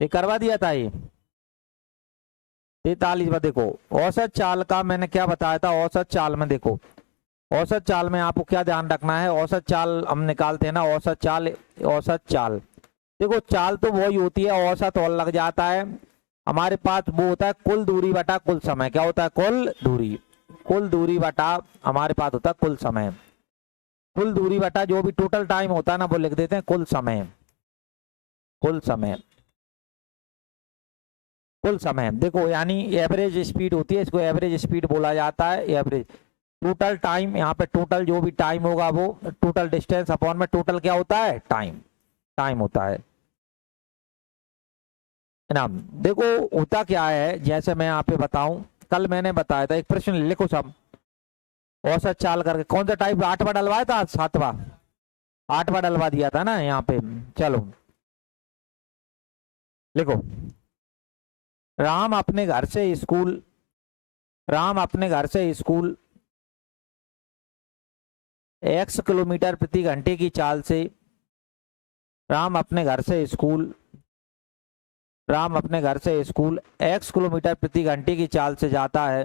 ये करवा दिया था ये 43 में। देखो औसत चाल का मैंने क्या बताया था, औसत चाल में देखो, औसत चाल में आपको क्या ध्यान रखना है, औसत चाल हम निकालते हैं ना, औसत चाल, औसत चाल, देखो चाल तो वही होती है, औसत और लग जाता है, हमारे पास वो होता है कुल दूरी बटा कुल समय। क्या होता है, कुल दूरी, कुल दूरी बटा हमारे पास होता है कुल समय, कुल दूरी बटा जो भी टोटल टाइम होता है ना वो लिख देते हैं कुल समय, कुल समय, कुल समय। देखो यानी एवरेज स्पीड होती है, इसको एवरेज स्पीड बोला जाता है, एवरेज टोटल टाइम, यहाँ पे टोटल जो भी टाइम होगा वो टोटल डिस्टेंस अपॉन में टोटल क्या होता है, टाइम, टाइम होता है ना। देखो होता क्या है, जैसे मैं यहाँ पे बताऊं, कल मैंने बताया था, एक प्रश्न लिखो सब, औसत चाल करके, कौन सा टाइप, 8वां डलवाया था, 7वां, 8वां डलवा दिया था ना यहाँ पे। चलो लिखो, राम अपने घर से स्कूल, राम अपने घर से स्कूल x किलोमीटर प्रति घंटे की चाल से, राम अपने घर से स्कूल, राम अपने घर से स्कूल x किलोमीटर प्रति घंटे की चाल से जाता है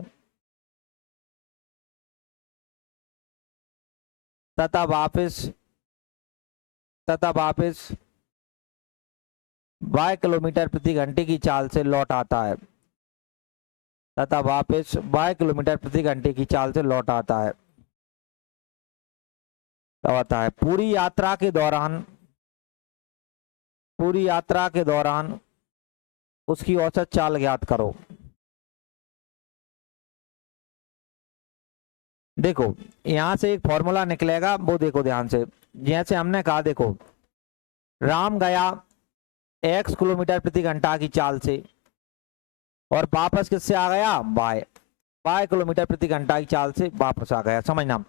तथा वापस, तथा वापस y किलोमीटर प्रति घंटे की चाल से लौट आता है, तथा वापस y किलोमीटर प्रति घंटे की चाल से लौट आता है। तब आता है पूरी यात्रा के दौरान, पूरी यात्रा के दौरान उसकी औसत चाल ज्ञात करो। देखो यहां से एक फॉर्मूला निकलेगा, वो देखो ध्यान से, जैसे हमने कहा, देखो राम गया x किलोमीटर प्रति घंटा की चाल से और वापस किससे आ गया, y किलोमीटर प्रति घंटा की चाल से वापस आ गया। समझना,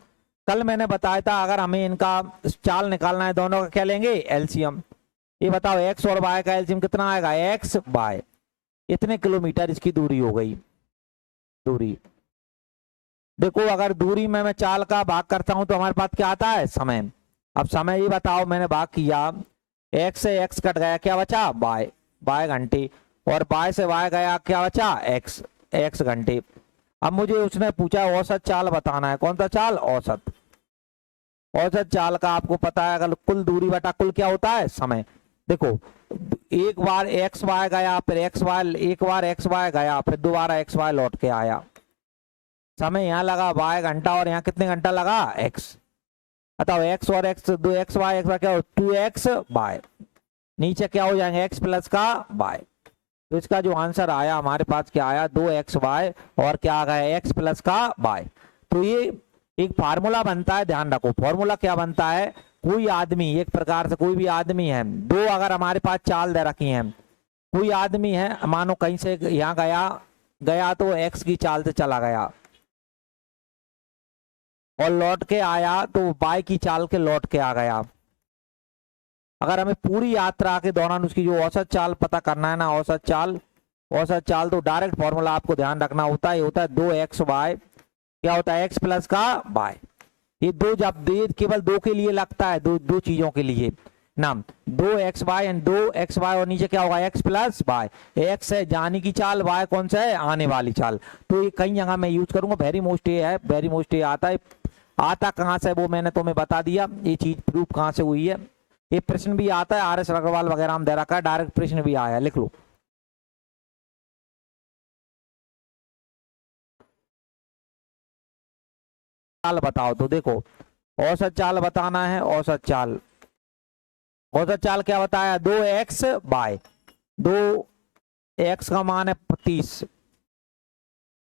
कल मैंने बताया था अगर हमें इनका चाल निकालना है, दोनों का क्या लेंगे, एलसीएम। ये बताओ x और y का एलसीएम कितना आएगा, x y, इतने किलोमीटर इसकी दूरी हो गई, दूरी। देखो अगर दूरी में मैं चाल का भाग करता हूं तो हमारे पास क्या आता है, समय। अब समय ये बताओ, मैंने भाग किया, x से x कट गया, क्या बचा, y घंटे, और y से y गया, क्या बचा, x घंटे। अब मुझे उसने पूछा औसत चाल बताना है, कौन सा चाल, औसत। औसत चाल का आपको पता है, अगर कुल दूरी बटा कुल क्या होता है, समय। देखो एक बार एक्स वाई गया, फिर एक्स वाई, एक बार एक्स वाई गया, फिर दोबारा एक्स वाई लौट के आया, समय यहाँ लगा वाई घंटा, और यहाँ कितने घंटा लगा, एक्स। बताओ एक्स और एक्स, दो एक्स वाई क्या हो, 2x वाई, नीचे क्या हो जाएंगे, एक्स प्लस का वाई। तो इसका जो आंसर आया हमारे पास क्या आया, 2xy, और क्या आ गया, x प्लस का y। तो ये एक फार्मूला बनता है, ध्यान रखो, फॉर्मूला क्या बनता है, कोई आदमी, एक प्रकार से कोई भी आदमी है, दो अगर हमारे पास चाल दे रखी है, कोई आदमी है मानो कहीं से यहाँ गया, गया तो x की चाल से चला गया, और लौट के आया तो y की चाल के लौट के आ गया। अगर हमें पूरी यात्रा के दौरान उसकी जो औसत चाल पता करना है ना, औसत चाल, औसत चाल, तो डायरेक्ट फॉर्मूला आपको ध्यान रखना होता है, ये होता है 2xy, क्या होता है, x प्लस का y। ये दो, जब ये केवल दो के लिए लगता है, दो दो चीजों के लिए नाम, 2xy एंड 2xy, और नीचे क्या होगा, x प्लस y। x है जाने की चाल, y कौन सा है, आने वाली चाल। तो ये कई जगह मैं यूज करूंगा, वेरी मोस्ट ये है, वेरी मोस्ट ये आता है, आता कहाँ से वो मैंने तुम्हें बता दिया, ये चीज प्रूफ कहाँ से हुई है। ये प्रश्न भी आता है, RS अग्रवाल वगैरह में दे रखा है, डायरेक्ट प्रश्न भी आया, लिख लो। चाल बताओ, तो देखो औसत चाल बताना है, औसत चाल, औसत चाल क्या बताया, 2xy, 2x का मान है 30,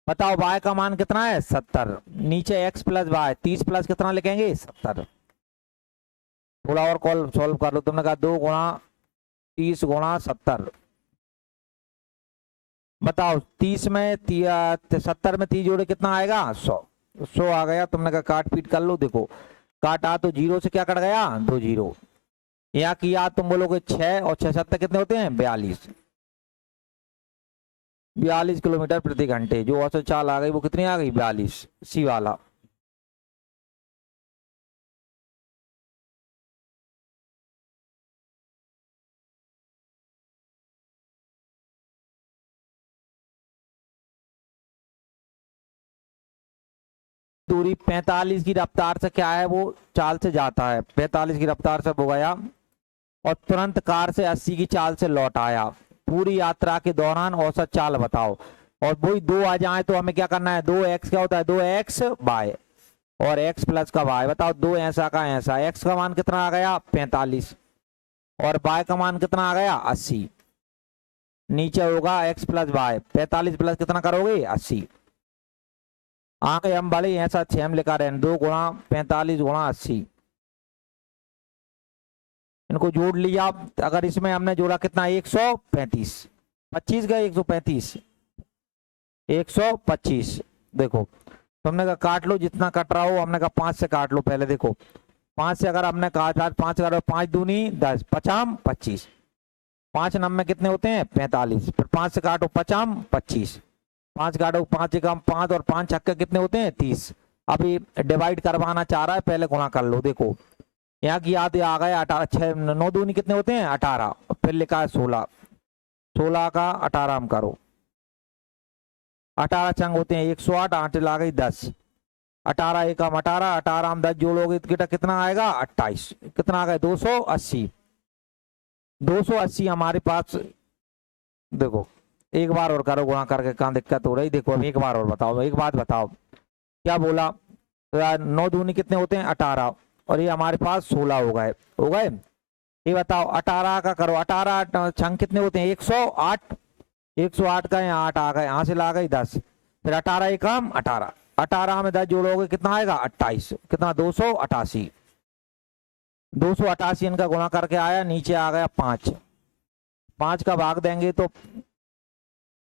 बताओ y का मान कितना है, 70, नीचे x प्लस वाई, 30 प्लस कितना लिखेंगे, 70। थोड़ा और कॉल सॉल्व कर लो, तुमने कहा 2 गुणा 30 गुणा 70, बताओ 30 में 70 में 30 जोड़े कितना आएगा, 100, 100 आ गया। तुमने कहा काट पीट कर लो, देखो काटा तो जीरो से क्या कट गया, 2 जीरो, यहाँ किया तुम बोलोगे 6 और 6 7 कितने होते हैं, 42, 42 किलोमीटर प्रति घंटे, जो औसत चाल आ गई वो कितनी आ गई, 42, सी वाला। दूरी 45 की रफ्तार से क्या है, वो चाल से जाता है, 45 की रफ्तार से वो गया और तुरंत कार से 80 की चाल से लौट आया। पूरी यात्रा के दौरान औसत चाल बताओ। और वही दो आ जाए तो हमें क्या करना है, 2x क्या होता है, 2x बाय और x प्लस का y। बताओ दो ऐसा का ऐसा, x का मान कितना आ गया 45 और y का मान कितना आ गया 80। नीचे होगा x प्लस वाई, 45 प्लस कितना करोगे 80। आगे हम बड़े ऐसा 6 लिखा रहे हैं, 2 गुणा 45 गुणा 80। इनको जोड़ लिया, अगर इसमें हमने जोड़ा कितना 135, 25 गए 135, 125। देखो तुमने कहा काट लो जितना कट रहा हो, हमने कहा 5 से काट लो पहले। देखो 5 से अगर हमने काटा, 5 करो 5 दूनी 10, 5 25, 5 नंबर कितने होते हैं 45, फिर 5 से काटो 5 25, 5 काटो 5 एकम 5 और 5 छक्के कितने होते हैं 30। अभी डिवाइड करवाना चाह रहा है, पहले गुणा कर लो। देखो यहाँ की याद आ गया 18, 6 9 दूनी कितने होते हैं 18, फिर लिखा है 16, 16 का 18 हम करो, 18 चंग होते हैं 108, 8 ला गई 10, 18 एकम 18, 18 हम 10 जोड़ोगे तो कितना आएगा 28, कितना आ गया 280। 280 हमारे पास। देखो एक बार और करो गुणा करके, कहाँ दिक्कत हो रही। देखो अब एक बार और बताओ, एक बात बताओ क्या बोला, 9 दूनी कितने होते हैं 18 और ये हमारे पास 16 हो गए, हो गए। ये बताओ 18 का करो, 18 छंग कितने होते हैं 108, 108 का यहाँ 8 आ गए, यहाँ से ला गई 10, फिर 18 एकम 18, 18 में 10 जोड़ोगे कितना आएगा 28, कितना 288। 288 इनका गुणा करके आया, नीचे आ गया 5, 5 का भाग देंगे तो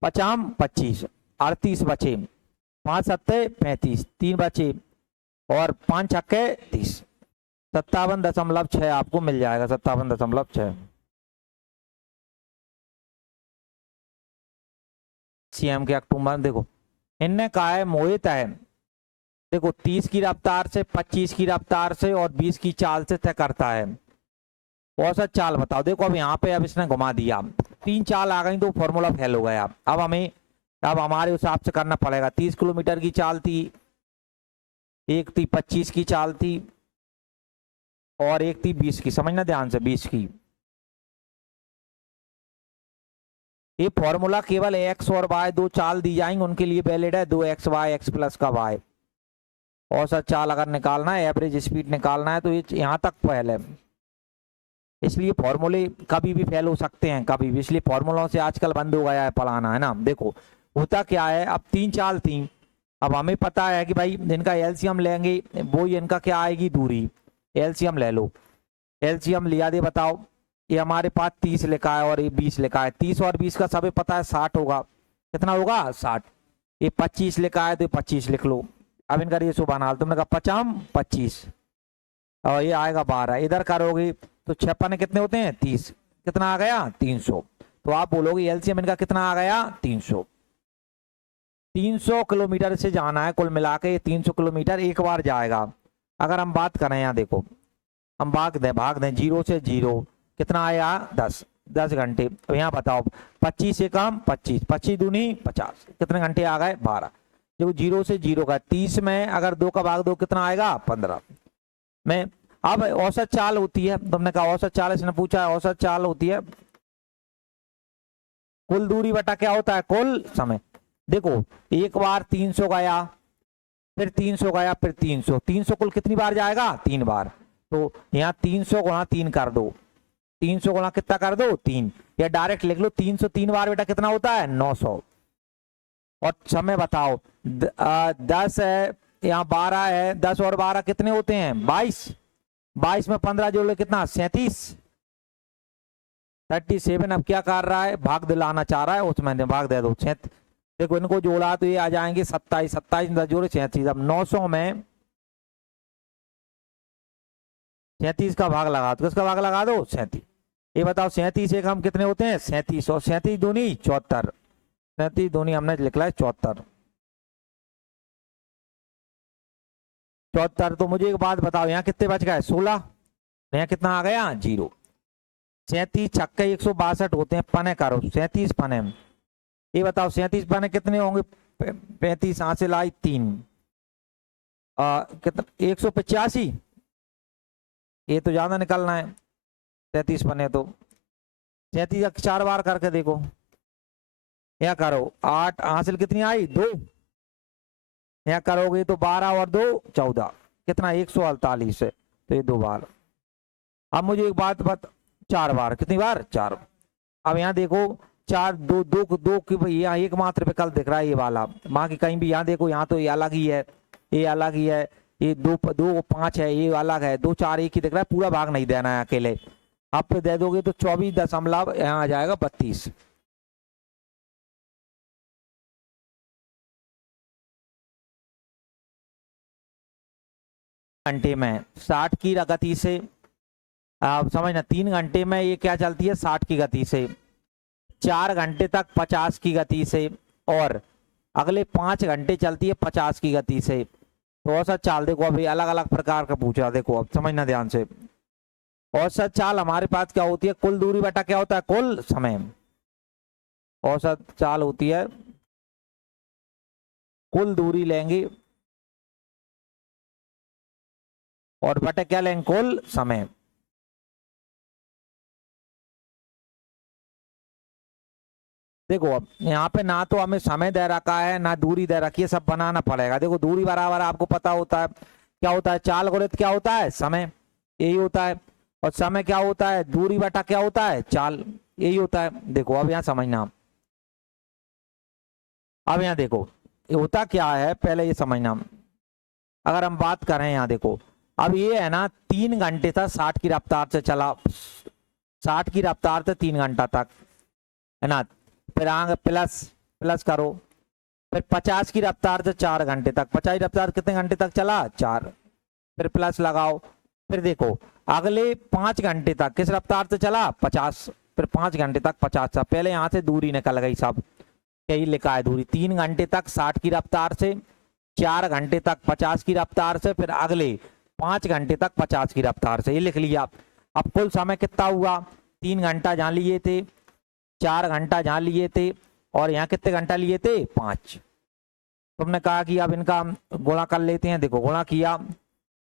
5 25, 38 बचे, 5 सत्ते 35, 3 बचे और 5 छक्के 30, 57.6 आपको मिल जाएगा, 57.6 सीएम के अक्टूबर। देखो इनने कहा है मोहित है, देखो 30 की रफ्तार से, 25 की रफ्तार से और 20 की चाल से तय करता है औसत चाल बताओ। देखो अब यहाँ पे अब इसने घुमा दिया, 3 चाल आ गई तो फॉर्मूला फेल हो गया। अब हमें अब हमारे हिसाब से करना पड़ेगा। 30 किलोमीटर की चाल थी, एक थी 25 की चाल थी और एक थी 20 की, समझना ध्यान से 20 की। ये फॉर्मूला केवल x और y दो चाल दी जाएंगे उनके लिए वैलिड है, 2xy x प्लस का y। औसत चाल अगर निकालना है, एवरेज स्पीड निकालना है तो ये यहाँ तक फेल है, इसलिए फॉर्मूले कभी भी फेल हो सकते हैं कभी भी, इसलिए फॉर्मूलों से आजकल बंद हो गया है पढ़ाना, है ना। देखो होता क्या है, अब 3 चाल थी, अब हमें पता है कि भाई इनका एलसीएम लेंगे, वो इनका क्या आएगी दूरी, एलसीएम ले लो। एलसीएम लिया दे, बताओ ये हमारे पास 30 लिखा है और ये 20 लिखा है, 30 और 20 का सभी पता है 60 होगा, कितना होगा 60। ये 25 लिखा है तो 25 लिख लो। अब इनका रेशो बना, तुमने कहा 50 25 और ये आएगा 12, इधर करोगे तो 56 कितने होते हैं 30, कितना आ गया 300। तो आप बोलोगे एलसीएम इनका कितना आ गया 300। 300 किलोमीटर से जाना है कुल मिला के, 300 किलोमीटर एक बार जाएगा। अगर हम बात करें यहाँ देखो, हम भाग दें 0 से 0, कितना आया 10, 10 घंटे। अब यहाँ बताओ 25 से कम 25, 25 दूनी 50, कितने घंटे आ गए 12। देखो 0 से 0 का 30 में अगर 2 का भाग दो कितना आएगा 15 में। अब औसत चाल होती है, तुमने कहा औसत चाल, इसने पूछा है औसत चाल होती है कुल दूरी बटा क्या होता है कुल समय। देखो एक बार 300 गया, फिर 300 गया, फिर 300, 300 कुल कितनी बार जाएगा 3 बार। तो यहाँ 300 गुणा 3 कर दो, 300 गुणा कितना कर दो 3, या डायरेक्ट लिख लो 300 3 बार बेटा कितना होता है 900। और समय बताओ 10 है, यहाँ 12 है, 10 और 12 कितने होते हैं 22, 22 में 15 जोड़ लो कितना 37, 37। अब क्या कर रहा है भाग दिलाना चाह रहा है, उसमें भाग दे दो। देखो इनको जोड़ा तो ये आ जाएंगे 27, 27 10 जोड़े 37। अब 900 में 37 का भाग लगा दो, किसका भाग लगा दो 37। ये बताओ 37 एक हम कितने होते हैं 37 और 37 दूनी 74, 37 दूनी हमने लिखला है 74। 74 तो मुझे एक बात बताओ यहाँ कितने बच गए 16, यहाँ कितना आ गया 0। 37 छक्के 162 होते हैं, पने करो 37 पने। ये बताओ 37 पने कितने होंगे 35, यहाँ से लाई 3, कितना 185, ये तो ज्यादा निकलना है 33 बने तो 33 का 4 बार करके देखो, या करो 8 हासिल कितनी आई 2, या करोगे तो 12 और 2 14, कितना 148 है, तो ये 2 बार। अब मुझे एक बात बता, 4 बार कितनी बार 4। अब यहाँ देखो 4 2 2 2 की भाई यहाँ एक मात्र विकल्प दिख रहा है ये वाला, माँ की कहीं भी यहाँ देखो, यहाँ तो ये अलग ही है, ये अलग ही है, ये 2 2 5 है, ये अलग है, 2 4 एक ही दिख रहा है, पूरा भाग नहीं देना है अकेले। आप दे दोगे तो 24 यहाँ आ जाएगा 32। घंटे में 60 की गति से, आप समझना 3 घंटे में ये क्या चलती है 60 की गति से, 4 घंटे तक 50 की गति से, और अगले 5 घंटे चलती है 50 की गति से। तो औसत चाल देखो, अभी अलग अलग प्रकार का पूछा, देखो अब समझना ध्यान से। औसत चाल हमारे पास क्या होती है, कुल दूरी बटा क्या होता है कुल समय। औसत चाल होती है कुल दूरी लेंगे और बटा क्या लेंगे कुल समय। देखो अब यहाँ पे ना तो हमें समय दे रखा है ना दूरी दे रखी है, सब बनाना पड़ेगा। देखो दूरी बराबर आपको पता होता है क्या होता है, चाल गुणित क्या होता है समय, यही होता है। और समय क्या होता है दूरी बटा क्या होता है चाल, यही होता है। देखो अब यहाँ समझना, अब यहाँ देखो ये होता क्या है पहले ये समझना। अगर हम बात करें यहाँ देखो, अब ये है ना 3 घंटे तक 60 की रफ्तार से चला, 60 की रफ्तार से 3 घंटा तक है ना, फिर आगे प्लस प्लस करो, फिर 50 की रफ्तार से 4 घंटे तक, 50 की रफ्तार कितने घंटे तक चला 4, फिर प्लस लगाओ, फिर देखो अगले 5 घंटे तक किस रफ्तार से चला 50, फिर 5 घंटे तक 50 था। पहले यहाँ से दूरी निकल गई सब, यही लिखा है दूरी 3 घंटे तक 60 की रफ्तार से, 4 घंटे तक 50 की रफ्तार से, फिर अगले 5 घंटे तक 50 की रफ्तार से, ये लिख लिया। अब कुल समय कितना हुआ, 3 घंटा जहाँ लिए थे, 4 घंटा जहाँ लिए थे, और यहाँ कितने घंटा लिए थे 5। तुमने कहा कि अब इनका गुणा कर लेते हैं, देखो गुणा किया,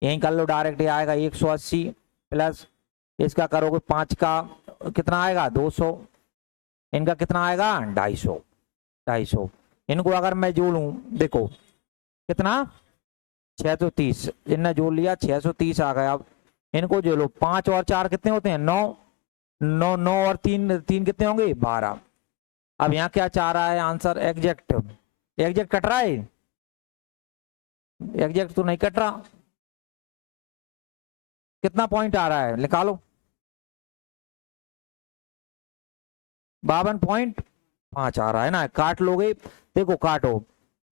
यहीं कर लो डायरेक्ट, ये आएगा 180 प्लस इसका करोगे 5 का कितना आएगा 200, इनका कितना आएगा 250, 250। इनको अगर मैं जोड़ूं देखो कितना 630, इनने जोड़ लिया 630 आ गया। अब इनको जोड़ो 5 और 4 कितने होते हैं 9, 9 9 और 3 3 कितने होंगे 12। अब यहाँ क्या चाह रहा है आंसर, एग्जैक्ट, एग्जैक्ट कट रहा है, एग्जैक्ट तो नहीं कट रहा, कितना पॉइंट आ रहा है निकालो, 52.5 आ रहा है ना, काट लोगे, देखो काटो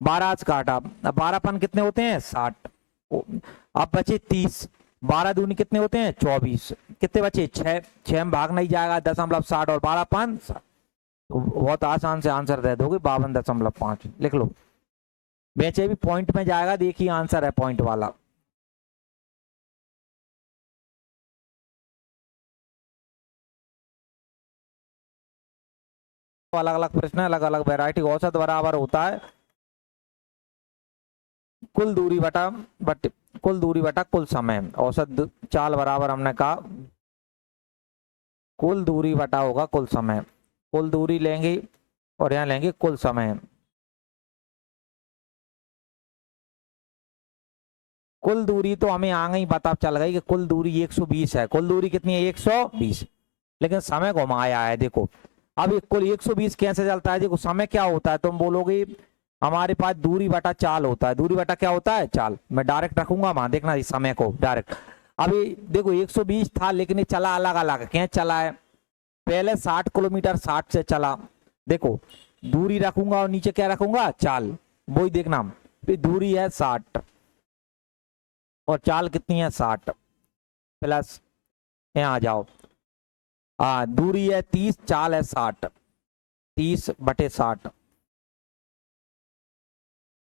12 से काटा, अब 12 कितने होते हैं 60, अब बचे 30, 12 दूनी कितने होते हैं 24, कितने बचे 6, 6 में भाग नहीं जाएगा 0.60 और 12 5, तो बहुत आसान से आंसर दे दोगे 52.5 लिख लो। वैसे भी पॉइंट में जाएगा, देखिए आंसर है पॉइंट वाला। अलग अलग प्रश्न अलग अलग वैरायटी, औसत बराबर होता है कुल दूरी बटा कुल दूरी बटा कुल समय। औसत चाल बराबर हमने कहा कुल दूरी बटा होगा कुल समय, कुल दूरी लेंगे और यहाँ लेंगे कुल समय। कुल दूरी तो हमें आगे ही पता चल गई कि कुल दूरी 120 है, कुल दूरी कितनी है 120, लेकिन समय घुमाया है। देखो अब ये कुल 120 कैसे चलता है, देखो समय क्या होता है, तुम बोलोगे हमारे पास दूरी बटा चाल होता है, दूरी बटा क्या होता है चाल, मैं डायरेक्ट रखूंगा वहां देखना इस समय को डायरेक्ट। अभी देखो 120 था लेकिन ये चला अलग अलग, क्या चला है पहले 60 किलोमीटर 60 से चला, देखो दूरी रखूंगा और नीचे क्या रखूंगा चाल, वही देखना, दूरी है 60 और चाल कितनी है 60, प्लस यहाँ आ जाओ, दूरी है 30 चाल है 60, 30/60,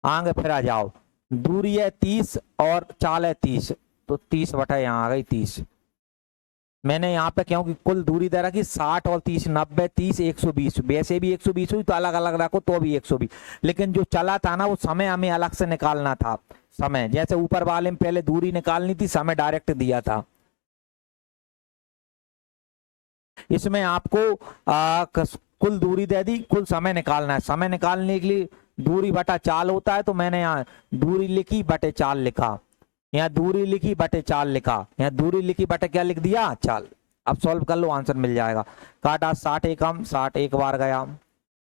आगे फिर आ जाओ, दूरी है 30 और चाल है 30, तो 30 बटा यहाँ आ गई 30, मैंने यहाँ पे क्योंकि कुल दूरी दे रखी 60 और 30, 90, 30, 120, वैसे भी 120 हुई तो अलग अलग रखो तो भी 120, लेकिन जो चला था ना वो समय हमें अलग से निकालना था। समय जैसे ऊपर वाले में पहले दूरी निकालनी थी, समय डायरेक्ट दिया था। इसमें आपको कुल दूरी दे दी, कुल समय निकालना है। समय निकालने के लिए दूरी बटा चाल होता है, तो मैंने यहाँ दूरी लिखी बटे चाल लिखा, यहाँ दूरी लिखी बटे चाल लिखा, यहाँ दूरी लिखी बटे क्या लिख दिया, चाल। अब सॉल्व कर लो, आंसर मिल जाएगा। काटा 60 एकम, 60 एक बार गया,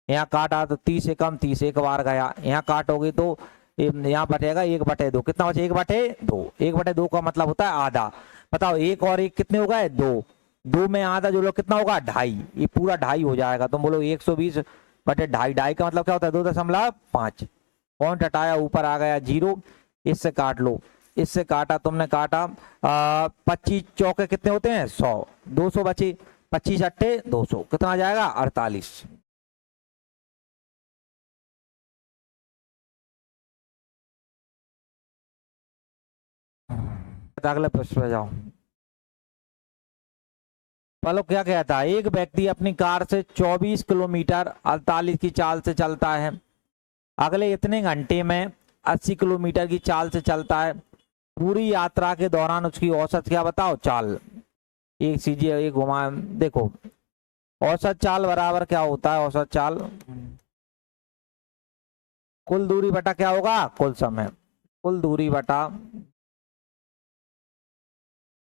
यहाँ काटा तो 30 एकम, 30 एक बार गया, यहाँ काटोगे तो यहाँ बटेगा 1/2, कितना बचे 1/2, 1/2 का मतलब होता है आधा। बताओ 1 और 1 कितने हो गए, 2, 2 में आधा जो लोग कितना होगा, 2.5, ये पूरा 2.5 हो जाएगा। तुम बोलो 120 बटे 2.5, 2.5 का मतलब क्या होता है 2.5, पॉइंट हटाया ऊपर आ गया 0, इससे काट लो, इससे काटा तुमने, काटा 25 चौके कितने होते हैं 100, 200 बचे, 25 अट्ठे 200, कितना आ जाएगा 48। अगले प्रश्न पे जाओ। चलो क्या कहता है, एक व्यक्ति अपनी कार से 24 किलोमीटर 48 की चाल से चलता है, अगले इतने घंटे में 80 किलोमीटर की चाल से चलता है। पूरी यात्रा के दौरान उसकी औसत क्या बताओ, चाल। एक सीजिए, एक घुमा, देखो औसत चाल बराबर क्या होता है, औसत चाल कुल दूरी बटा क्या होगा, कुल समय, कुल दूरी बटा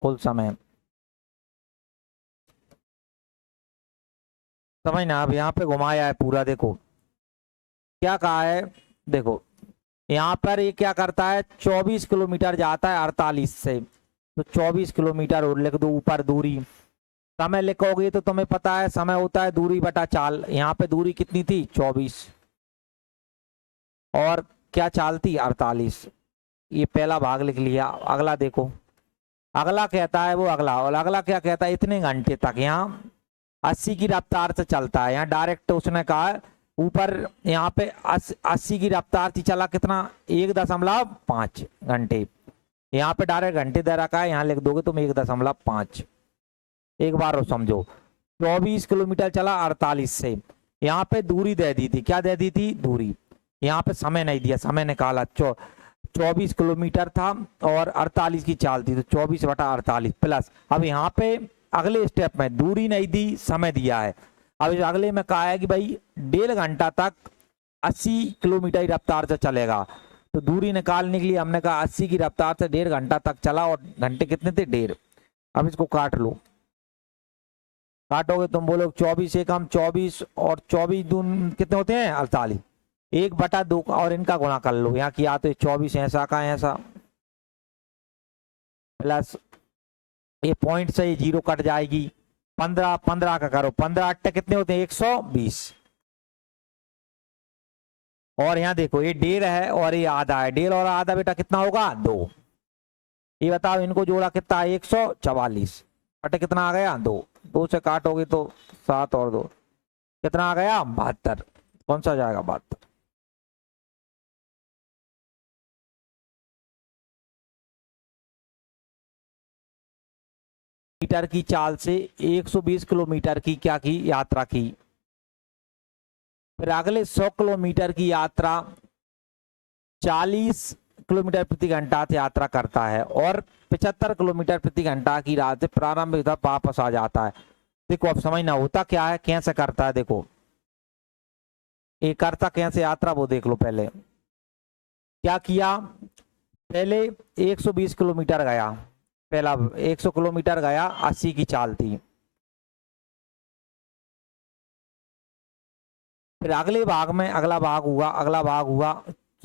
कुल समय। समझ ना, अब यहाँ पे घुमाया है पूरा, देखो क्या कहा है, देखो यहाँ पर ये क्या करता है, 24 किलोमीटर जाता है 48 से, तो 24 किलोमीटर और लिख दो ऊपर दूरी। समय लिखोगे तो तुम्हें पता है समय होता है दूरी बटा चाल, यहाँ पे दूरी कितनी थी 24 और क्या चाल थी 48, ये पहला भाग लिख लिया। अगला देखो, अगला कहता है वो अगला, और अगला क्या कहता है, इतने घंटे तक यहाँ 80 की रफ्तार से चलता है। यहाँ डायरेक्ट उसने कहा है ऊपर, यहाँ पे 80 की रफ्तार से चला कितना, 1.5 घंटे, यहाँ पे डायरेक्ट घंटे दे रखा है, यहाँ लिख दोगे तुम 1.5। एक बार समझो, 24 किलोमीटर चला 48 से, यहाँ पे दूरी दे दी थी, क्या दे दी थी, दूरी, यहाँ पे समय नहीं दिया, समय निकाला 24 किलोमीटर था और 48 की चाल थी, तो 24/48 प्लस, अब यहाँ पे अगले स्टेप में दूरी नहीं दी, समय दिया है। अब इस अगले में कहा है कि भाई 1.5 घंटा तक 80 किलोमीटर की रफ्तार से चलेगा, तो दूरी निकालने के लिए हमने कहा 80 की रफ्तार से 1.5 घंटा तक चला, और घंटे कितने थे 1.5। अब इसको काट लो, काटोगे तुम बोलो 24 एकम 24 और 24 दून कितने होते हैं 48, 1/2 का, और इनका गुणा कर लो, यहाँ किया तो 24 ऐसा का ऐसा, प्लस ये पॉइंट से ये 0 कट जाएगी, 15 15 का करो, 15 अट्टे कितने होते हैं 120, और यहाँ देखो ये 1.5 है और ये आधा है, 1.5 और आधा बेटा कितना होगा 2, ये बताओ इनको जोड़ा कितना 144, अटे कितना आ गया 2, 2 से काटोगे तो 7 और 2 कितना आ गया 72, कौन सा जाएगा 72। मीटर की चाल से 120 किलोमीटर की क्या की यात्रा की, फिर अगले 100 किलोमीटर की यात्रा 40 किलोमीटर प्रति घंटा से यात्रा करता है, और 75 किलोमीटर प्रति घंटा की राह से प्रारंभिक वापस आ जाता है। देखो अब समझना होता क्या है, कैसे करता है, देखो ये करता कैसे यात्रा वो देख लो। पहले क्या किया, पहले 120 किलोमीटर गया, पहला 100 किलोमीटर गया, 80 की चाल थी, फिर अगले भाग में अगला भाग हुआ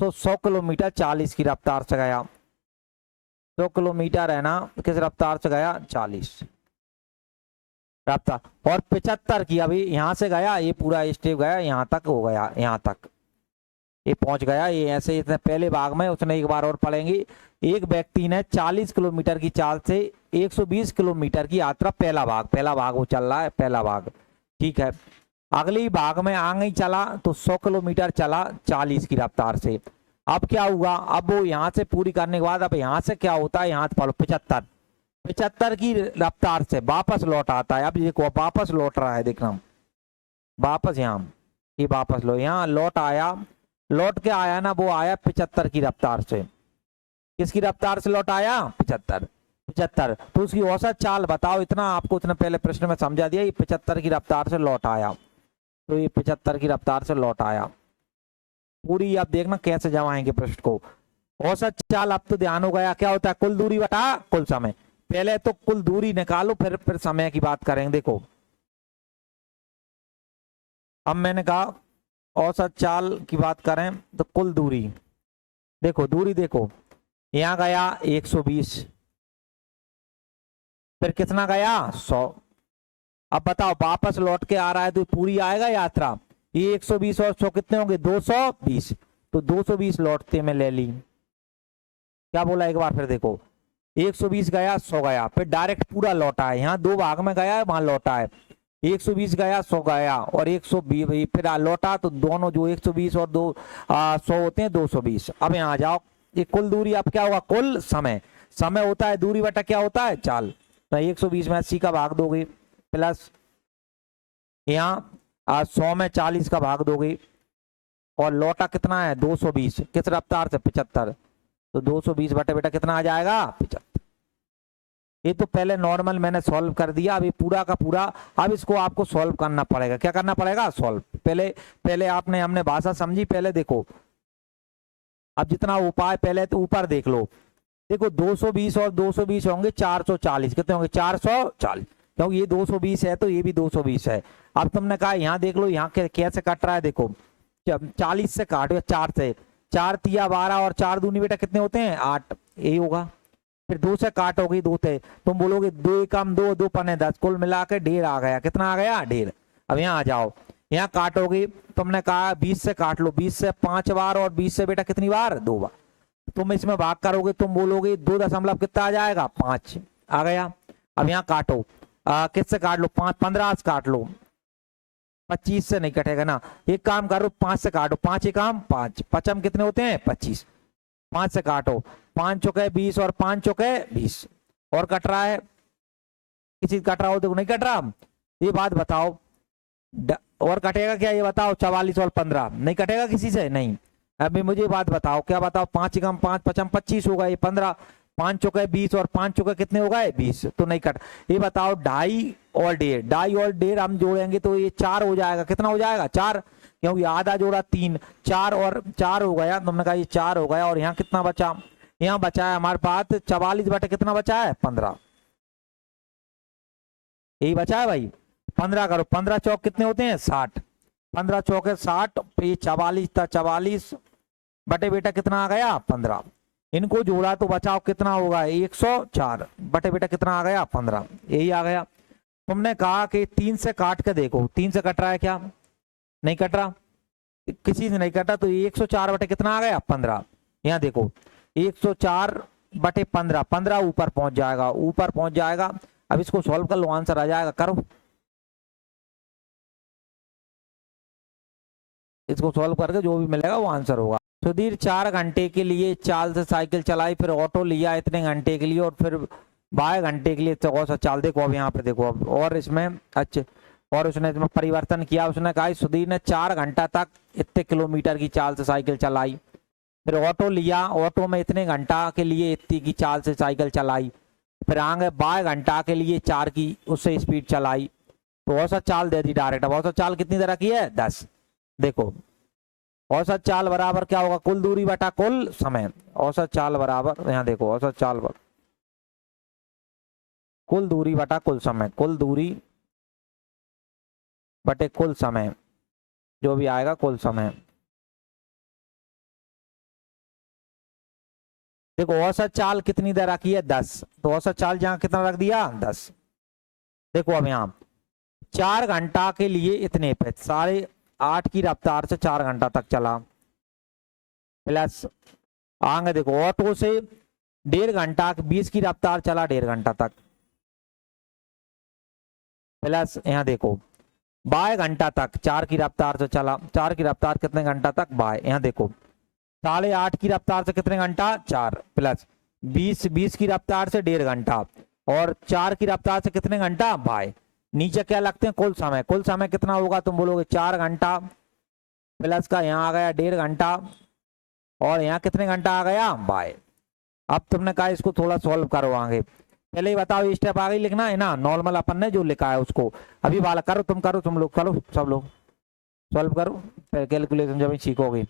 तो 100 किलोमीटर 40 की रफ्तार से गया, 100 किलोमीटर है ना, किस रफ्तार से गया 40 रफ्तार, और 75 की, अभी यहाँ से गया, ये पूरा स्टेप गया यहाँ तक, हो गया यहाँ तक ये पहुंच गया, ये ऐसे इतने पहले भाग में उसने एक बार और पढ़ेंगे। एक व्यक्ति ने 40 किलोमीटर की चाल से 120 किलोमीटर की यात्रा, पहला भाग वो चल रहा है, पहला भाग ठीक है। अगली भाग में आगे ही चला तो 100 किलोमीटर चला 40 की रफ्तार से। अब क्या हुआ, अब वो यहाँ से पूरी करने के बाद अब यहाँ से क्या होता है, यहाँ पढ़ो 75, 75 की रफ्तार से वापस लौट आता है। अब देखो वापस लौट रहा है, देखना वापस यहाँ, ये वापस लो यहाँ लौट आया, लौट के आया ना, वो आया 75 की रफ्तार से। किसकी रफ्तार से लौट आया? 75। 75 तो उसकी औसत चाल बताओ। इतना आपको इतना पहले प्रश्न में समझा दिया, ये 75 की रफ्तार से लौट आया, तो ये 75 की रफ्तार से लौट आया। पूरी आप देखना कैसे जमाएंगे प्रश्न को। औसत चाल अब तो ध्यान हो गया, क्या होता है? कुल दूरी बटा कुल समय। पहले तो कुल दूरी निकालो, फिर समय की बात करेंगे। देखो अब मैंने कहा औसत चाल की बात करें तो कुल दूरी, देखो दूरी देखो, यहां गया 120, फिर कितना गया? 100। अब बताओ वापस लौट के आ रहा है तो पूरी आएगा यात्रा। ये 120 और 100 कितने होंगे? 220। तो 220 लौटते में ले ली। क्या बोला एक बार फिर देखो, 120 गया 100 गया, फिर डायरेक्ट पूरा लौटा है। यहाँ दो भाग में गया है, वहां लौटा है। 120 गया 100 गया और 120 फिर लौटा, तो दोनों जो 120 और 100 होते हैं 220। अब यहाँ आ जाओ, ये कुल दूरी अब क्या होगा? कुल समय। समय होता है दूरी बटा क्या होता है? चाल। तो 120 में 80 का भाग दोगे, प्लस यहाँ 100 में 40 का भाग दोगे, और लौटा कितना है? 220। किस रफ्तार से? 75। तो 220 बटे बेटा कितना आ जाएगा? 75। ये तो पहले नॉर्मल मैंने सॉल्व कर दिया, अभी पूरा का पूरा अब इसको आपको सॉल्व करना पड़ेगा। क्या करना पड़ेगा? सॉल्व। पहले आपने हमने भाषा समझी, पहले देखो अब जितना उपाय पहले तो ऊपर देख लो। देखो 220 और 220 होंगे 440। कितने होंगे? 440, क्योंकि ये 220 है तो ये भी 220 है। अब तुमने कहा यहाँ देख लो, यहाँ कैसे कट रहा है। देखो 40 से काटो, 4 से, 4 तिया 12 और 4 दूनी बेटा कितने होते हैं? 8। यही होगा। फिर 2 से काटोगे, 2 थे, तुम बोलोगे 2 कम 2, 2 पने 10, कुल मिला के 1.5 आ गया। कितना आ गया? 1.5। अब यहाँ आ जाओ, यहाँ काटोगे, तुमने कहा 20 से काट लो, 20 से 5 बार और 20 से बेटा कितनी बार? 2 बार। तुम इसमें भाग करोगे, तुम बोलोगे 2 दशमलव कितना आ जाएगा? 5 आ गया। अब यहाँ काटो, किससे काट लो? 15 से काट लो, 25 से नहीं कटेगा ना। एक काम करो, 5 से काटो, 5 एक काम 5, पचम कितने होते हैं? 25। 5 से काटो, 5 चौके 20 और 5 चौके 20। और कट रहा है? किसी कट रहा हो? देखो नहीं कट रहा। ये बात बताओ, और कटेगा क्या? ये बताओ। 44 और 15 नहीं कटेगा किसी से? नहीं। अभी मुझे बात बताओ, क्या बताओ? 5 कम 5 पचम 25 होगा, ये 15, 5 चौके 20 और 5 चौके कितने हो गए? 20। तो नहीं कट। ये बताओ 2.5 और 1.5, 2.5 और 1.5 हम जोड़ेंगे तो ये 4 हो जाएगा। कितना हो जाएगा? 4, क्योंकि आधा जोड़ा 3, 4 और 4 हो गया। तुमने कहा ये 4 हो गया। और यहाँ कितना बचा? यहाँ बचा है हमारे पास 44 बटे कितना बचा है? 15। यही बचा है भाई। 15 करो, 15 चौक कितने होते हैं? 60। 15 चौके 60, ये 44 था, 44 बटे बेटा कितना आ गया? 15। इनको जोड़ा तो बचाओ कितना होगा? 104 बटे बेटा कितना आ गया? 15। यही आ गया। तुमने कहा कि 3 से काट के देखो, 3 से कट रहा है क्या? नहीं कट रहा, किसी से नहीं कटा, तो 104 बटे कितना आ गया? 15। यहाँ देखो 104 बटे 15, 15 ऊपर पहुंच जाएगा, ऊपर पहुंच जाएगा। अब इसको सॉल्व कर लो, आंसर आ जाएगा। करो इसको सॉल्व करके जो भी मिलेगा वो आंसर होगा। सुधीर 4 घंटे के लिए चाल से साइकिल चलाई, फिर ऑटो लिया इतने घंटे के लिए, और फिर 12 घंटे के लिए तो चाल। देखो अब यहाँ पे देखो, अब और इसमें अच्छे, और उसने इसमें परिवर्तन किया। उसने कहा सुधीर ने 4 घंटा तक इतने किलोमीटर की चाल से साइकिल चलाई, फिर ऑटो लिया, ऑटो में इतने घंटा के लिए इतनी की चाल से साइकिल चलाई, फिर आगे 12 घंटा के लिए 4 की उससे स्पीड चलाई। तो औसत चाल दे दी डायरेक्ट। अब औसत चाल कितनी तरह की है? 10। देखो औसत चाल बराबर क्या होगा? कुल दूरी बटा कुल समय। औसत चाल बराबर, यहाँ देखो औसत चाल कुल दूरी बटा कुल समय, कुल दूरी बटे कुल समय, जो भी आएगा कुल समय। देखो औसत चाल कितनी दर रखी है? 10। तो औसत चाल जहां कितना रख दिया? 10। देखो अब यहाँ 4 घंटा के लिए इतने पे 8.5 की रफ्तार से 4 घंटा तक चला, प्लस आगे देखो ऑटो से 1.5 घंटा 20 की रफ्तार चला 1.5 घंटा तक, प्लस यहाँ देखो 12 घंटा तक 4 की रफ्तार से चला। 4 की रफ्तार कितने घंटा तक? 12। यहाँ देखो 8.5 की रफ्तार से कितने घंटा? 4, प्लस 20 की रफ्तार से 1.5 घंटा, और 4 की रफ्तार से कितने घंटा बाय। नीचे क्या लगते हैं कुल समय, कुल समय कितना होगा तुम बोलोगे 4 घंटा प्लस का यहाँ आ गया 1.5 घंटा और यहाँ कितने घंटा आ गया बाय। अब तुमने कहा इसको थोड़ा सॉल्व करो आगे, पहले ही बताओ ये स्टेप आगे लिखना है ना, नॉर्मल अपन ने जो लिखा है उसको अभी वाला करो, तुम लोग करो, सब लोग सॉल्व करो, फिर कैलकुलेशन जब सीखोगे।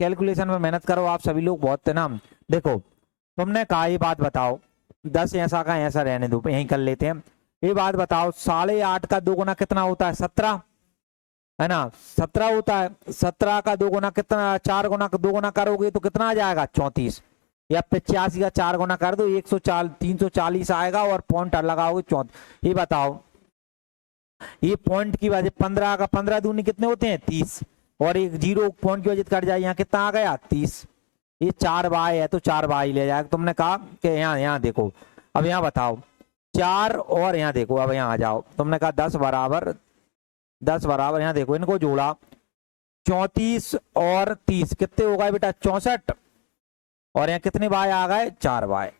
कैलकुलेशन में मेहनत करो आप सभी लोग बहुत है ना। देखो तुमने कहा ये बात बताओ 10 ऐसा का ऐसा रहने दो, यहीं कर लेते हैं। ये बात बताओ 8.5 का 2 गुना कितना होता है 17 है ना, 17 होता है। 17 का 2 गुना कितना, 4 गुना 2 गुना करोगे तो कितना आ जाएगा 34, या 85 का 4 गुना कर दो 340 आएगा और पॉइंट लगाओगे 34। ये बताओ ये पॉइंट की वजह 15 का 15 दूनी कितने होते हैं 30 और एक 0 पॉइंट की वजह कट जाए, यहाँ कितना आ गया 30। ये 4 बाय है तो 4 बाय ले जाएगा। तुमने कहा कि यहाँ यहाँ देखो, अब यहाँ बताओ 4 और यहाँ देखो, अब यहाँ आ जाओ, तुमने कहा 10 बराबर यहाँ देखो इनको जोड़ा 34 और 30 कितने हो गए बेटा 64 और यहाँ कितने बाय आ गए 4 बाय।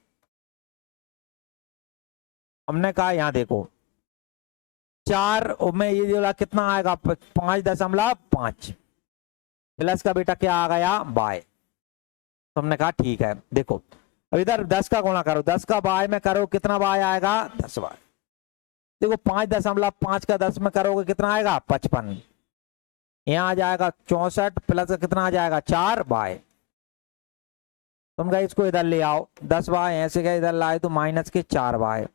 हमने कहा यहाँ देखो 4 में ये जोड़ा कितना आएगा 5.5 प्लस का बेटा क्या आ गया बाय। तुमने कहा ठीक है। देखो अब इधर 10 का गुणा करो, 10 का बाय में करो कितना बाय आएगा 10 बाय। देखो 5.5 का 10 में करोगे कितना आएगा 55, यहाँ आ जाएगा 64 प्लस कितना आ जाएगा 4 बाय। तुम कहा इसको इधर ले आओ 10 बाय ऐसे का इधर लाए तो माइनस के 4 बाय,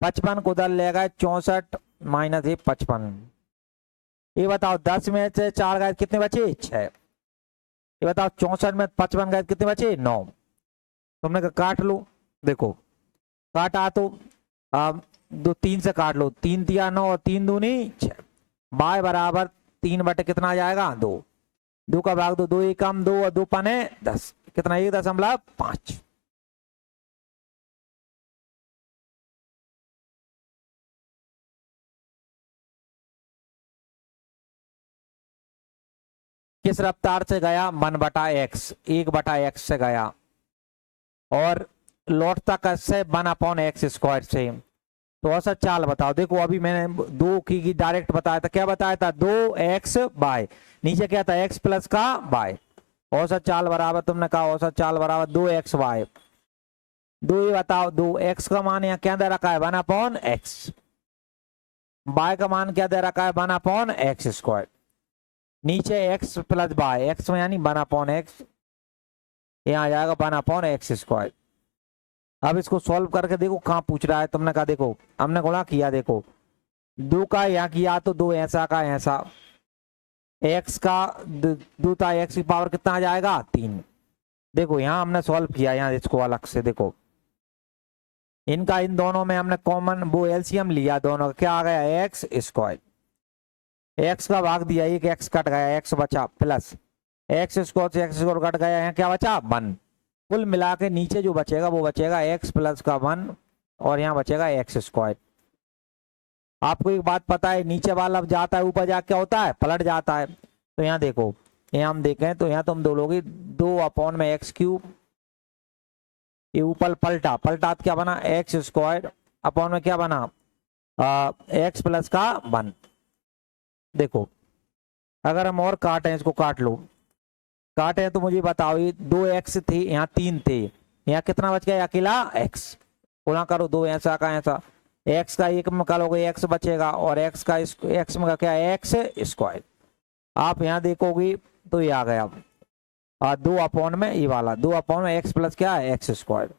55 को उधर ले गए 64 माइनस ये 55। ये बताओ 10 में से 4 गए कितने बचे 6। ये बताओ 64 में 55 गए कितने बचे 9। तुमने कहा काट लो, देखो काटा तो अब 3 से काट लो, 3 तिया 9 और 3 दूनी 6, बाय बराबर 3 बटे कितना आ जाएगा 2, 2 का भाग दो 2 एकम 2 और 2 पने 10 कितना 1.5। किस रफ्तार से गया 1/x, 1/x से गया और लौटता कैसे 1/x² से। तो ऐसा चाल बताओ। देखो अभी मैंने 2 की डायरेक्ट बताया था, क्या बताया था 2x बाय, नीचे क्या था x प्लस का बाय। औसत चाल बराबर तुमने कहा औसत चाल बराबर 2x बाय 2। ये बताओ 2x का मान यहाँ क्या दे रखा है 1/x, बाय का मान क्या दे रखा है 1/x²। नीचे x प्लस बाय, x में यानी 1/x, यहाँ आ जाएगा 1/x²। अब इसको सॉल्व करके देखो कहाँ पूछ रहा है। तुमने कहा देखो हमने गुणा किया, देखो 2 का यहाँ किया तो 2 ऐसा का ऐसा, x का 2 था x की पावर कितना आ जाएगा 3। देखो यहाँ हमने सॉल्व किया, यहाँ इसको अलग से देखो इनका इन दोनों में हमने कॉमन वो एलसीएम लिया दोनों का, क्या आ गया x²। x का भाग दिया, एक x कट गया, x बचा प्लस x² से x² कट गया, यहाँ क्या बचा 1। कुल मिला के नीचे जो बचेगा वो बचेगा x प्लस का 1 और यहाँ बचेगा x²। आपको एक बात पता है नीचे वाला जाता है ऊपर जाके क्या होता है पलट जाता है। तो यहाँ देखो यहाँ हम देखें तो यहाँ तुम बोलोगे 2/x³, ये ऊपर पलटा पलटा क्या बना x² अपॉन में क्या बना x प्लस का 1। देखो अगर हम और काटें इसको काट लो, काटे तो मुझे बताओ ये 2x थे यहाँ 3 थे, यहाँ कितना बच गया अकेला x, गुणा करो 2 ऐसा का ऐसा, एक्स का एक में निकालोगे एक्स बचेगा और एक्स का एक्स में का क्या है एक्स स्क्वायर। आप यहाँ देखोगे तो ये आ गया 2 अपॉन में ये वाला 2 अपॉन में एक्स प्लस क्या है एक्स स्क्वायर।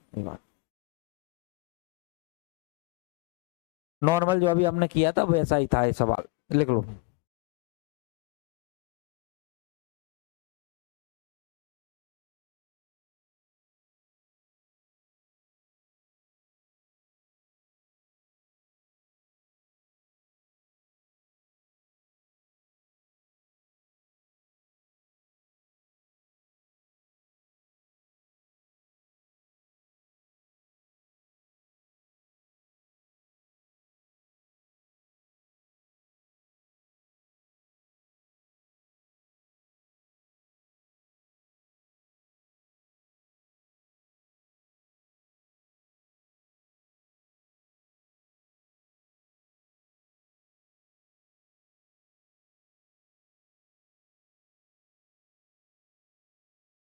नॉर्मल जो अभी हमने किया था वैसा ही था ये सवाल, लिख लो।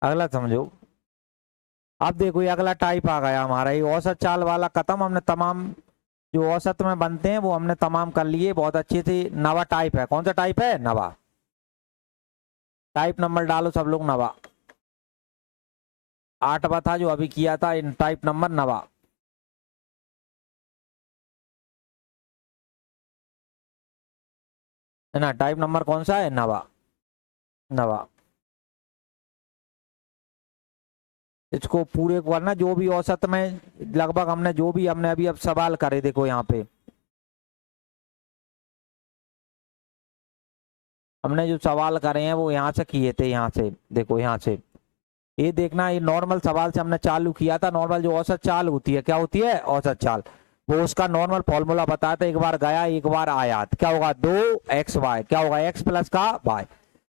अगला समझो। अब देखो ये अगला टाइप आ गया हमारा, ये औसत चाल वाला खत्म, हमने तमाम जो औसत में बनते हैं वो हमने तमाम कर लिए, बहुत अच्छी थी। नवा टाइप है, कौन सा टाइप है नवा, टाइप नंबर डालो सब लोग नवा। 8वां था जो अभी किया था, इन टाइप नंबर नवा। है ना, टाइप नंबर कौन सा है नवा, नवा। इसको पूरे को करना, जो भी औसत में लगभग हमने जो भी हमने अभी अब सवाल करे, देखो यहाँ पे हमने जो सवाल करे हैं वो यहाँ से किए थे, यहाँ से देखो, यहाँ से ये देखना, ये नॉर्मल सवाल से हमने चालू किया था। नॉर्मल जो औसत चाल होती है, क्या होती है औसत चाल, वो उसका नॉर्मल फॉर्मूला बताया था, एक बार गया एक बार आया, तो क्या होगा 2xy, क्या होगा x प्लस का y,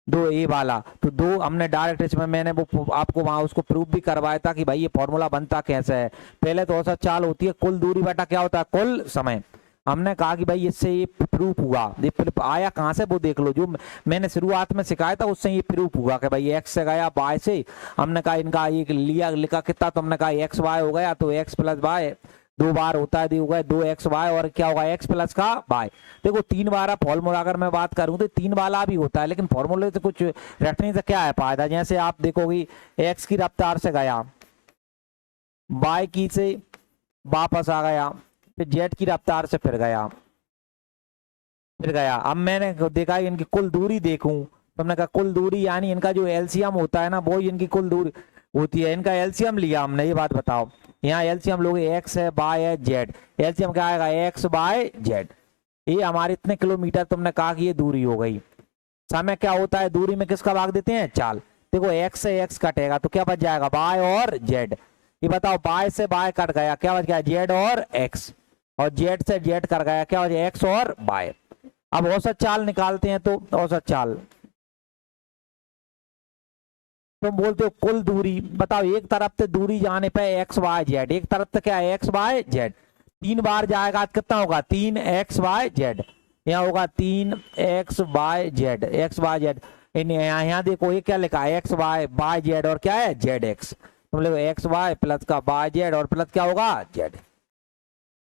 2 वाला। तो 2 हमने डायरेक्ट इसमें मैंने वो आपको वहां उसको प्रूफ भी करवाया था कि भाई ये फॉर्मूला बनता कैसे है। पहले तो औसत चाल होती है कुल दूरी बटा क्या होता है कुल समय। हमने कहा कि भाई इससे ये प्रूफ हुआ, ये आया कहाँ से वो देख लो, जो मैंने शुरुआत में सिखाया था उससे ये प्रूफ हुआ कि भाई एक्स से गया वाई से। हमने कहा इनका एक लिया लिखा कितना, तो हमने कहा एक्स वाई हो गया, तो एक्स प्लस वाई 2 बार होता है, हो गया 2xy, और क्या होगा एक्स प्लस का वाई। देखो 3 बार फॉर्मूला अगर मैं बात करूं तो 3 वाला भी होता है, लेकिन फॉर्मूले से कुछ रटने से क्या है फायदा। जैसे आप देखोगे एक्स की रफ्तार से गया, वाई की से वापस आ गया, फिर जेड की रफ्तार से फिर गया। अब मैंने देखा इनकी कुल दूरी देखूं, तो हमने कहा कुल दूरी यानी इनका जो एलसीएम होता है ना, वो इनकी कुल दूरी होती है। इनका एलसीएम लिया हमने, ये बात बताओ, यहाँ एलसीएम लोग एक्स है वाई है जेड, एलसीएम क्या आएगा एक्स वाई जेड। ये हमारे इतने किलोमीटर, तुमने कहा कि ये दूरी हो गई। समय क्या होता है, दूरी में किसका भाग देते हैं चाल। देखो एक्स से एक्स कटेगा तो क्या बच जाएगा वाई और जेड। ये बताओ वाई से वाई कट गया, क्या बच गया जेड और एक्स, और जेड से जेड कट गया, क्या बच गया एक्स और वाई। अब औसत चाल निकालते हैं, तो औसत चाल तुम बोलते हो कुल दूरी, बताओ एक तरफ से दूरी जाने पे एक्स वाई जेड, एक तरफ से क्या है एक्स वाई जेड, 3 बार जाएगा तो कितना होगा 3xy z, यहाँ होगा 3xy z, x Y Z. यहाँ देखो ये क्या लिखा है एक्स वाई वाई जेड और क्या है जेड एक्स, तुम लोग एक्स वाई प्लस का वाई जेड और प्लस क्या होगा जेड।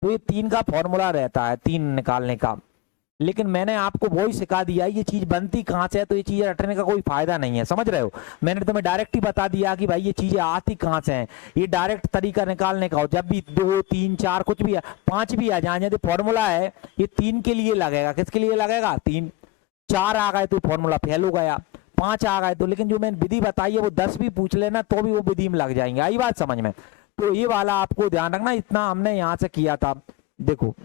तो ये 3 का फॉर्मूला रहता है 3 निकालने का। लेकिन मैंने आपको वही सिखा दिया, ये चीज बनती कहाँ से है, तो ये चीजें रटने का कोई फायदा नहीं है, समझ रहे हो। मैंने तुम्हें डायरेक्ट ही बता दिया कि भाई ये चीजें आती कहाँ से हैं। ये डायरेक्ट तरीका निकालने का हो, जब भी 2 3 4 कुछ भी 5 भी आ जाए, यदि फॉर्मूला है ये 3 के लिए लगेगा, किसके लिए लगेगा 3, 4 आ गए तो फॉर्मूला फेल हो गया, 5 आ गए तो, लेकिन जो मैंने विधि बताई है वो 10 भी पूछ लेना तो भी वो विधि में लग जाएंगे, आई बात समझ में। तो ये वाला आपको ध्यान रखना, इतना हमने यहाँ से किया था। देखो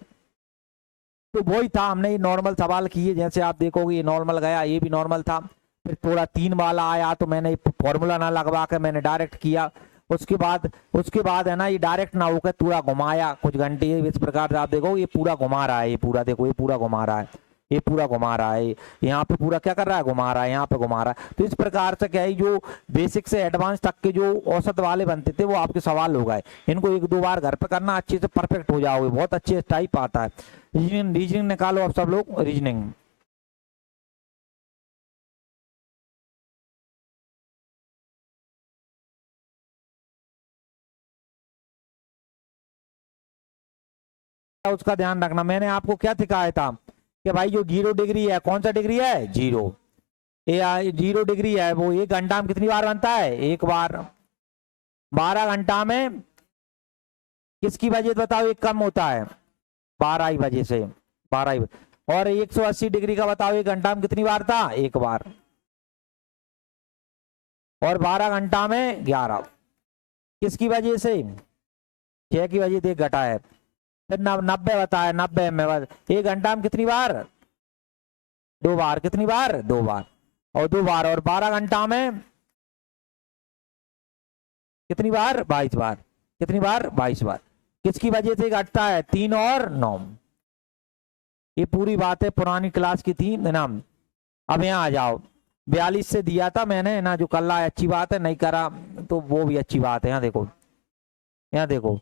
तो वही था, हमने ये नॉर्मल सवाल किए, जैसे आप देखोगे ये नॉर्मल गया, ये भी नॉर्मल था, फिर थोड़ा 3 वाला आया तो मैंने फॉर्मूला ना लगवा के मैंने डायरेक्ट किया। उसके बाद है ना, ये डायरेक्ट ना होकर पूरा घुमाया कुछ घंटे, इस प्रकार से आप देखो ये पूरा घुमा रहा है, ये पूरा देखो ये पूरा घुमा रहा है, ये पूरा घुमा रहा है, यहाँ पे पूरा क्या कर रहा है घुमा रहा है, यहाँ पे घुमा रहा है। तो इस प्रकार से क्या है, जो बेसिक से एडवांस तक के जो औसत वाले बनते थे वो आपके सवाल हो गए। इनको 1 2 बार घर पे करना, अच्छे से परफेक्ट हो जाओगे, बहुत अच्छे टाइप आता है। रीजनिंग निकालो अब सब लोग, रीजनिंग। उसका ध्यान रखना। मैंने आपको क्या सिखाया था कि भाई जो 0 डिग्री है, कौन सा डिग्री है, 0, ये 0 डिग्री है, वो 1 घंटा में कितनी बार बनता है, 1 बार। 12 घंटा में किसकी वजह से बताओ एक कम होता है, 12 ही वजह से, 12 ही। और 180 डिग्री का बताओ 1 घंटा में कितनी बार था, 1 बार। और 12 घंटा में 11, किसकी वजह से, 6 की वजह से घटा है। फिर 90 बताया, 90 में 1 घंटा में कितनी बार, 2 बार, कितनी बार, 2 बार, और 2 बार। और 12 घंटा में कितनी बार, 22 बार, कितनी बार, 22 बार। किसकी वजह से घटता है, 3 और 9। ये पूरी बात है पुरानी क्लास की थी ना। अब यहाँ आ जाओ, 42 से दिया था मैंने ना, जो कर रहा है अच्छी बात है, नहीं करा तो वो भी अच्छी बात है। यहाँ देखो, यहाँ देखो